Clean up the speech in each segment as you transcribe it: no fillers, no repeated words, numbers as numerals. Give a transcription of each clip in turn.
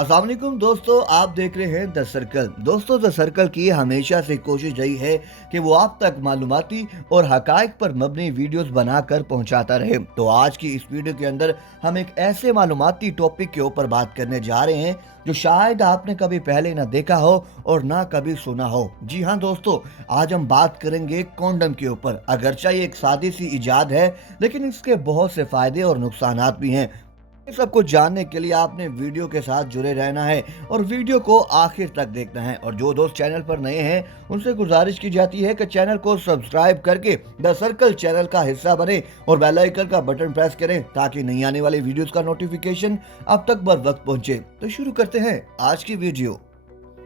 अस्सलाम वालेकुम दोस्तों, आप देख रहे हैं द सर्कल। दोस्तों, द सर्कल की हमेशा से कोशिश रही है कि वो आप तक मालूमाती और हकायक पर मबनी वीडियोस बनाकर पहुंचाता रहे। तो आज की इस वीडियो के अंदर हम एक ऐसे मालूमाती टॉपिक के ऊपर बात करने जा रहे हैं जो शायद आपने कभी पहले ना देखा हो और ना कभी सुना हो। जी हाँ दोस्तों, आज हम बात करेंगे कॉन्डम के ऊपर। अगरचे ये एक सादी सी इजाद है, लेकिन इसके बहुत से फायदे और नुकसानात भी हैं। ये सब कुछ जानने के लिए आपने वीडियो के साथ जुड़े रहना है और वीडियो को आखिर तक देखना है। और जो दोस्त चैनल पर नए हैं उनसे गुजारिश की जाती है कि चैनल को सब्सक्राइब करके द सर्कल चैनल का हिस्सा बने और बेल आइकन का बटन प्रेस करें ताकि नई आने वाली वीडियोस का नोटिफिकेशन अब तक बर वक्त पहुंचे। तो शुरू करते हैं आज की वीडियो।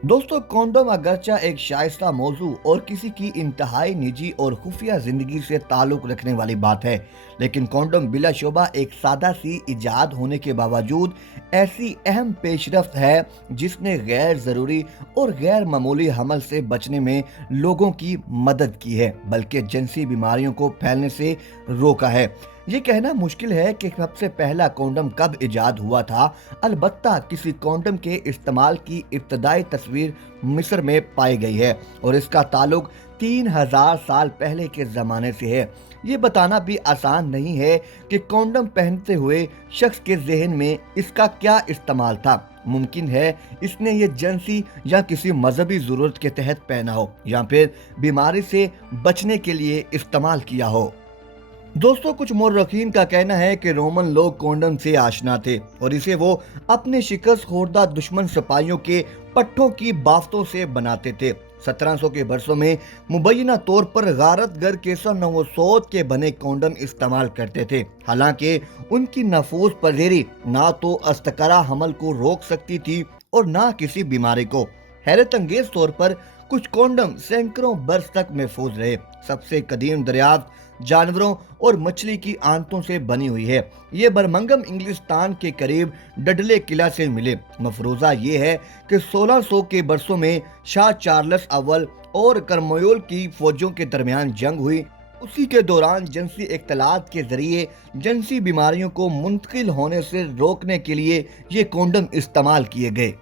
दोस्तों, कॉन्डोम अगरचा एक शाइस्ता मौजू और किसी की इंतहाई निजी और खुफिया जिंदगी से ताल्लुक रखने वाली बात है, लेकिन कॉन्डोम बिलाशुबा एक सादा सी इजाद होने के बावजूद ऐसी अहम पेशरफ्त है जिसने गैर ज़रूरी और गैर मामूली हमल से बचने में लोगों की मदद की है, बल्कि जिनसी बीमारियों को फैलने से रोका है। ये कहना मुश्किल है कि सबसे पहला कॉन्डम कब इजाद हुआ था। अलबत्ता किसी कॉन्डम के इस्तेमाल की इब्तदाई तस्वीर मिस्र में पाई गई है और इसका ताल्लुक 3000 साल पहले के ज़माने से है। ये बताना भी आसान नहीं है कि कॉन्डम पहनते हुए शख्स के जहन में इसका क्या इस्तेमाल था। मुमकिन है इसने ये जिनसी या किसी मजहबी ज़रूरत के तहत पहना हो या फिर बीमारी से बचने के लिए इस्तेमाल किया हो। दोस्तों, कुछ मौर्रखीन का कहना है कि रोमन लोग कॉन्डम से आशना थे और इसे वो अपने शिकस्त खोरदा दुश्मन सिपाहियों के पट्टों की बाफ्तों से बनाते थे। 1700 के बरसों में मुबैना तौर पर गारतगर केसर नवोसौद के बने कॉन्डम इस्तेमाल करते थे। हालांकि उनकी नफूस पजेरी ना तो अस्तकरा हमल को रोक सकती थी और ना किसी बीमारी को। हैरत अंगेज तौर पर कुछ कॉन्डम सैकड़ों बरस तक महफूज रहे। सबसे कदीम दरियाफ्त जानवरों और मछली की आंतों से बनी हुई है। ये बर्मिंघम इंग्लिस्तान के करीब डडले किला से मिले। मफरूजा ये है कि 1600 के बरसों में शाह चार्ल्स अव्वल और करमोयोल की फौजों के दरमियान जंग हुई। उसी के दौरान जिनसी इख्तलात के जरिए जिनसी बीमारियों को मुंतकिल होने से रोकने के लिए ये कॉन्डम इस्तेमाल किए गए।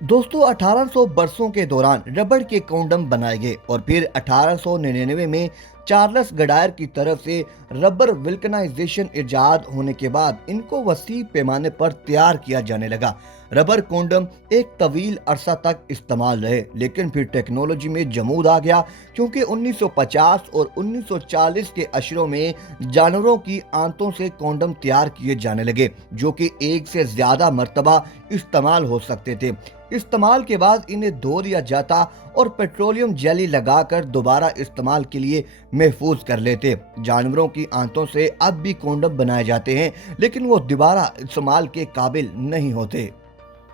दोस्तों, 1800 बरसों के दौरान रबड़ के कॉन्डम बनाए गए और फिर 1899 में चार्ल्स गडायर की तरफ से रबर वल्कनाइजेशन इजाद होने के बाद इनको वसी पैमाने पर तैयार किया जाने लगा। रबर कॉन्डम एक तवील अरसा तक इस्तेमाल रहे, लेकिन फिर टेक्नोलॉजी में जमूद आ गया क्योंकि 1950 और 1940 के अशरों में जानवरों की आंतों से कॉन्डम तैयार किए जाने लगे जो कि एक से ज्यादा मर्तबा इस्तेमाल हो सकते थे। इस्तेमाल के बाद इन्हें धो दिया जाता और पेट्रोलियम जेली लगाकर दोबारा इस्तेमाल के लिए महफूज कर लेते। जानवरों की आंतों से अब भी कॉन्डम बनाए जाते हैं, लेकिन वो दोबारा इस्तेमाल के काबिल नहीं होते।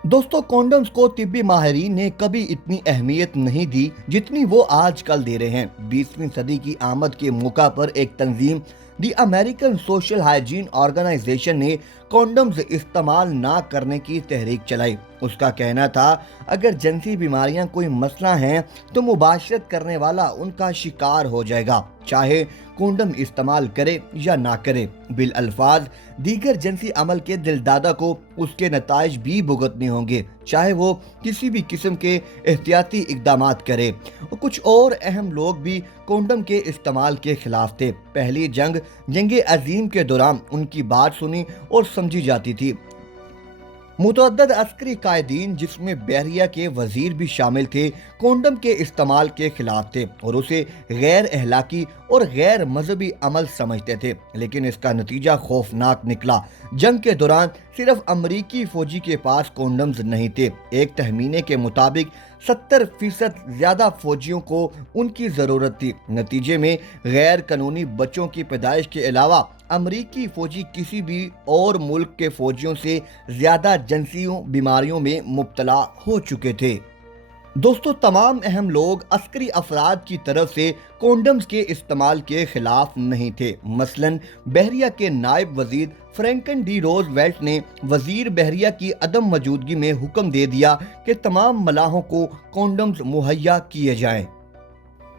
दोस्तों, कॉन्डम्स को तिब्बी माहिरीन ने कभी इतनी अहमियत नहीं दी जितनी वो आजकल दे रहे हैं। 20वीं सदी की आमद के मौका पर एक तंजीम दी अमेरिकन सोशल हाइजीन ऑर्गेनाइजेशन ने कॉन्डम्स इस्तेमाल ना करने की तहरीक चलाई। उसका कहना था अगर जिनसी बीमारियां कोई मसला हैं तो मुबाशरत करने वाला उनका शिकार हो जाएगा, चाहे कॉन्डम इस्तेमाल करे या ना करे। बिल अल्फाज दीगर जिनसी अमल के दिलदादा को उसके नताइज भी भुगतने होंगे, चाहे वो किसी भी किस्म के एहतियाती इकदामात करे। और कुछ और अहम लोग भी कॉन्डम के इस्तेमाल के खिलाफ थे। पहली जंग अजीम के दौरान उनकी बात सुनी और समझी जाती थी। मुतअद्दिद अस्करी कायदीन, जिसमें बहरिया के वजीर भी शामिल थे, कॉन्डम के इस्तेमाल के खिलाफ थे और उसे गैर अहलाकी और गैर मजहबी अमल समझते थे। लेकिन इसका नतीजा खौफनाक निकला। जंग के दौरान सिर्फ अमरीकी फौजी के पास कॉन्डम्स नहीं थे। एक तहमीने के मुताबिक 70% ज्यादा फौजियों को उनकी जरूरत थी। नतीजे में गैर कानूनी बच्चों की पैदाइश के अलावा अमरीकी फौजी किसी भी और मुल्क के फौजियों से ज्यादा जिनसी बीमारियों में मुब्तला हो चुके थे। दोस्तों, तमाम अहम लोग अस्करी अफराद की तरफ से कॉन्डम्स के इस्तेमाल के खिलाफ नहीं थे। मसलन बहरिया के नायब वजीर फ्रैंकलिन डी रोजवेल्ट ने वजीर बहरिया की अदम मौजूदगी में हुक्म दे दिया कि तमाम मलाहों को कॉन्डम्स मुहैया किए जाएं।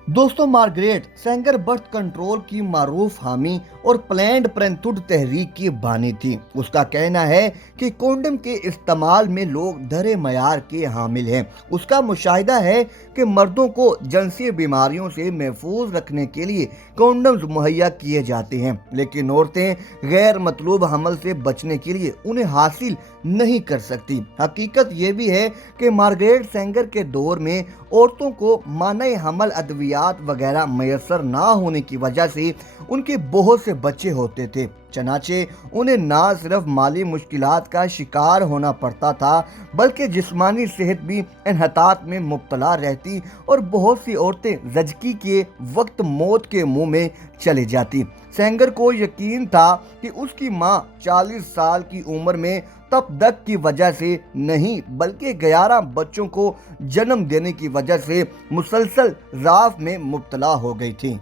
दोस्तों, मार्गरेट सेंगर बर्थ कंट्रोल की मारूफ हामी اور प्लैंड पेरेंटहुड तहरीक की बानी थी। उसका कहना है कि कॉन्डम के इस्तेमाल में लोग धरे मयार के हामिल हैं। उसका मुशाहिदा है कि मर्दों को जिनसी बीमारियों से महफूज रखने के लिए कॉन्डम्स मुहैया किए जाते हैं, लेकिन औरतें गैर मतलूब हमल से बचने के लिए उन्हें हासिल नहीं कर सकती। हकीकत ये भी है कि मार्गरेट सेंगर के दौर में औरतों को माने हमल अद्वियात वगैरह मैसर ना होने की वजह से उनके बहुत से बच्चे होते थे। चनाचे उन्हें ना सिर्फ माली मुश्किलात का शिकार होना पड़ता था, बल्कि जिस्मानी सेहत भी इन्हतात में मुब्तला रहती और बहुत सी औरतें ज़चगी के वक्त मौत के मुंह में चली जाती। सेंगर को यकीन था कि उसकी माँ 40 साल की उम्र में तप दक की वजह से नहीं, बल्कि 11 बच्चों को जन्म देने की वजह से मुसलसल राफ में मुब्तला हो गई थी।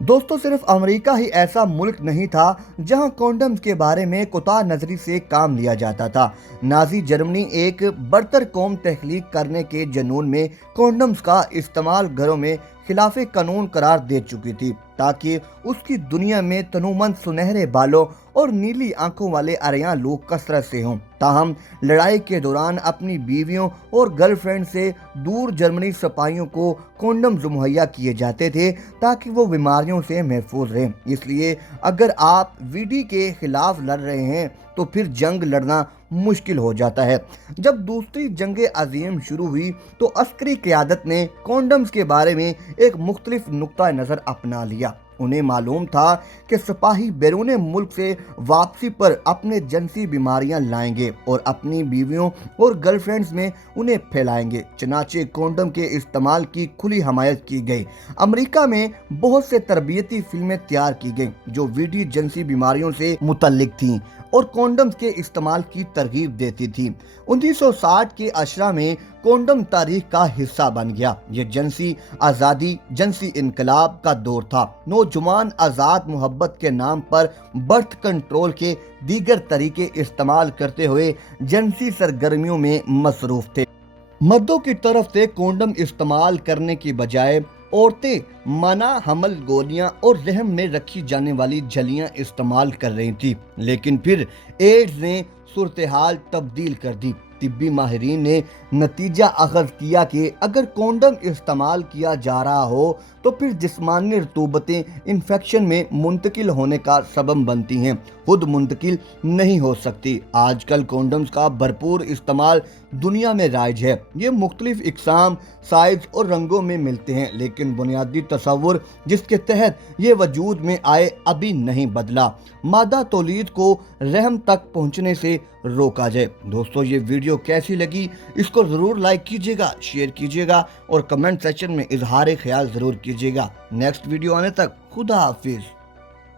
दोस्तों, सिर्फ अमेरिका ही ऐसा मुल्क नहीं था जहां कॉन्डम्स के बारे में कोताह नजरी से काम लिया जाता था। नाजी जर्मनी एक बर्तर कौम तख्लीक करने के जुनून में कॉन्डम्स का इस्तेमाल घरों में खिलाफे कानून करार दे चुकी थी, ताकि उसकी दुनिया में तनुमंद सुनहरे बालों और नीली आंखों वाले अरियां लोग कसरत से हों। ताहम लड़ाई के दौरान अपनी बीवियों और गर्लफ्रेंड से दूर जर्मनी सिपाहियों को कॉन्डम्स मुहैया किए जाते थे ताकि वो बीमारियों से महफूज रहें। इसलिए अगर आप वीडी के खिलाफ लड़ रहे हैं तो फिर जंग लड़ना मुश्किल हो जाता है। जब दूसरी जंग अजीम शुरू हुई तो अस्करी क़यादत ने कॉन्डम्स के बारे में एक मुख्तलिफ नुक्ता नज़र अपना लिया। उन्हें मालूम था कि सिपाही बैरून मुल्क से वापसी पर अपने जिनसी बीमारियां लाएंगे और अपनी बीवियों और गर्लफ्रेंड्स में उन्हें फैलाएंगे। चनाचे कॉन्डम के इस्तेमाल की खुली हमायत की गई। अमेरिका में बहुत से तरबियती फिल्में तैयार की गईं जो वीडी जिनसी बीमारियों से मुतल्लिक थीं और कॉन्डम्स के इस्तेमाल की तरगीब देती थी। 1960 के अशरा में कॉन्डम तारीख का हिस्सा बन गया। ये जिनसी आज़ादी, जिनसी इनकलाब का दौर था। नौजवान आज़ाद मोहब्बत के नाम पर बर्थ कंट्रोल के दीगर तरीके इस्तेमाल करते हुए जिनसी सरगर्मियों में मसरूफ थे। मर्दों की तरफ से कॉन्डम इस्तेमाल करने की बजाय औरतें मना हमल गोलियां और रहम में रखी जाने वाली झलियां इस्तेमाल कर रही थी। लेकिन फिर एड्स ने सूरत हाल तब्दील कर दी। तिब्बी माहिरीन ने नतीजा अखज़ किया कि अगर कॉन्डम इस्तेमाल किया जा रहा हो तो फिर जिस्मानी रतूबतें इन्फेक्शन में मुंतकिल होने का सबब बनती हैं, खुद मुंतकिल नहीं हो सकती। आजकल कॉन्डम्स का भरपूर इस्तेमाल दुनिया में राइज है। ये मुख्तलिफ इकसाम, साइज और रंगों में मिलते हैं, लेकिन बुनियादी तसव्वुर जिसके तहत ये वजूद में आए अभी नहीं बदला। मादा तौलीद को रहम तक पहुँचने से रोका जाए। दोस्तों, ये वीडियो कैसी लगी इसको ज़रूर लाइक कीजिएगा, शेयर कीजिएगा और कमेंट सेक्शन में इजहार ख्याल ज़रूर कीजिएगा। नेक्स्ट वीडियो आने तक खुदा हाफिज़।